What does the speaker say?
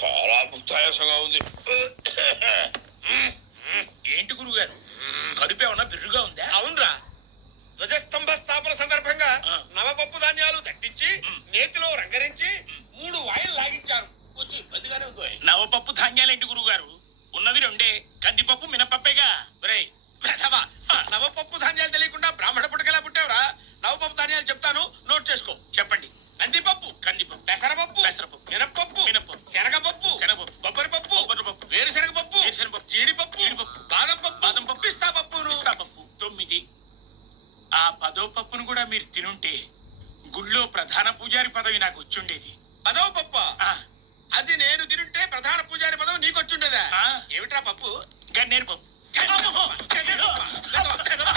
చాలా ముక్తాయాసంగా ఉంది. ఏంటి గురుగారు కడుపు ఏమన్నా బిర్రుగా ఉందా? అవునరా, ధ్వజస్తంభ స్థాపన సందర్భంగా ఆ. నవపప్పు ధాన్యాలు దట్టించి నేతిలో రంగరించి 3 వాయిల్ లాగించారు. కొంచెం ఇబ్బందిగానే ఉందో. నవపప్పు ధాన్యాలేంటి గురుగారు? ఉన్నవి రెండే, కందిపప్పు మినపప్పేగా. ఒరేయ్, వెధవా, నవపప్పు ధాన్యాలు తెలియకుండా బ్రాహ్మణ పుట్టకెలా పుట్టావురా? నవపప్పు ధాన్యాలు చెప్తాను, నోట్ చేసుకో. చెప్పండి. కందిపప్పు, కందిపప్పు, పెసరపప్పు, పెసరపప్పు, మినపప్పు, మినపప్పు, శనగపప్పు, శనగపప్పు, బొబ్బరిపప్పు, బొబ్బరిపప్పు, వేరుశనగపప్పు, వేరుశనగపప్పు, జీడిపప్పు, జీడిపప్పు, బాదం పప్పు, బాదం పప్పు, పిస్తా పప్పు, పిస్తా పప్పు. 9. ఆ 10వ పప్పును కూడా మీరు తినుంటే గుళ్ళో ప్రధాన పూజారి పదవి నాకు వచ్చుండేది. 10వ పప్ప. ఆ, అది నేను తినుంటే ప్రధాన పూజారి పదవి నీకొచ్చుండేదా? ఆ. ఏమిట్రా పప్పు? గన్నేరు పప్పు. గన్నేరు పప్ప, గన్నేరు పప్ప. వెధవా, వెధవా.